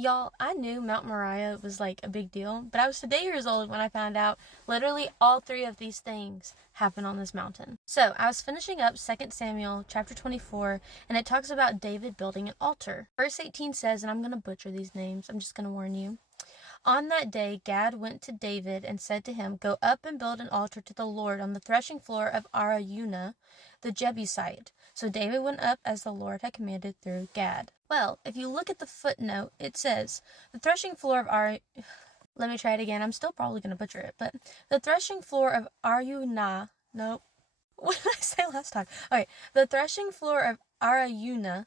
Y'all, I knew Mount Moriah was like a big deal, but I was today years old when I found out literally all three of these things happen on this mountain. So I was finishing up 2 Samuel chapter 24, and it talks about David building an altar. Verse 18 says, and I'm going to butcher these names, I'm just going to warn you. On that day, Gad went to David and said to him, "Go up and build an altar to the Lord on the threshing floor of Araunah, the Jebusite." So David went up as the Lord had commanded through Gad. Well, if you look at the footnote, it says, the threshing floor of let me try it again. I'm still probably going to butcher it, but the threshing floor of Araunah, nope. What did I say last time? Okay, the threshing floor of Araunah,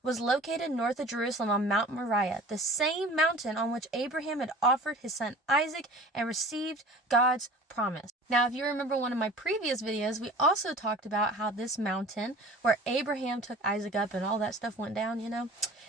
was located north of Jerusalem on Mount Moriah, the same mountain on which Abraham had offered his son Isaac and received God's promise. Now, if you remember one of my previous videos, we also talked about how this mountain where Abraham took Isaac up and all that stuff went down,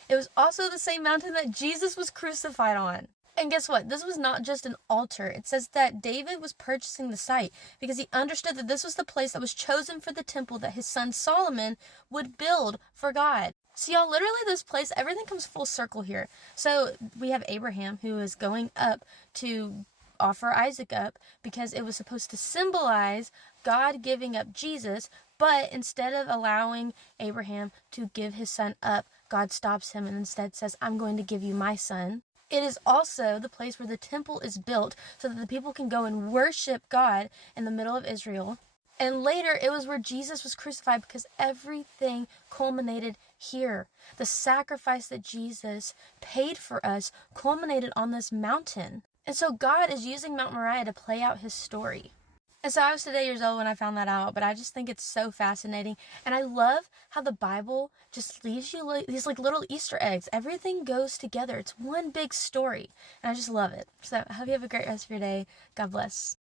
it was also the same mountain that Jesus was crucified on. And guess what? This was not just an altar. It says that David was purchasing the site because he understood that this was the place that was chosen for the temple that his son Solomon would build for God. So y'all, literally this place, everything comes full circle here. So we have Abraham who is going up to offer Isaac up because it was supposed to symbolize God giving up Jesus, but instead of allowing Abraham to give his son up, God stops him and instead says, "I'm going to give you my son." It is also the place where the temple is built so that the people can go and worship God in the middle of Israel. And later, it was where Jesus was crucified because everything culminated here. The sacrifice that Jesus paid for us culminated on this mountain. And so God is using Mount Moriah to play out his story. And so I was today years old when I found that out, but I just think it's so fascinating. And I love how the Bible just leaves you these little Easter eggs. Everything goes together. It's one big story. And I just love it. So I hope you have a great rest of your day. God bless.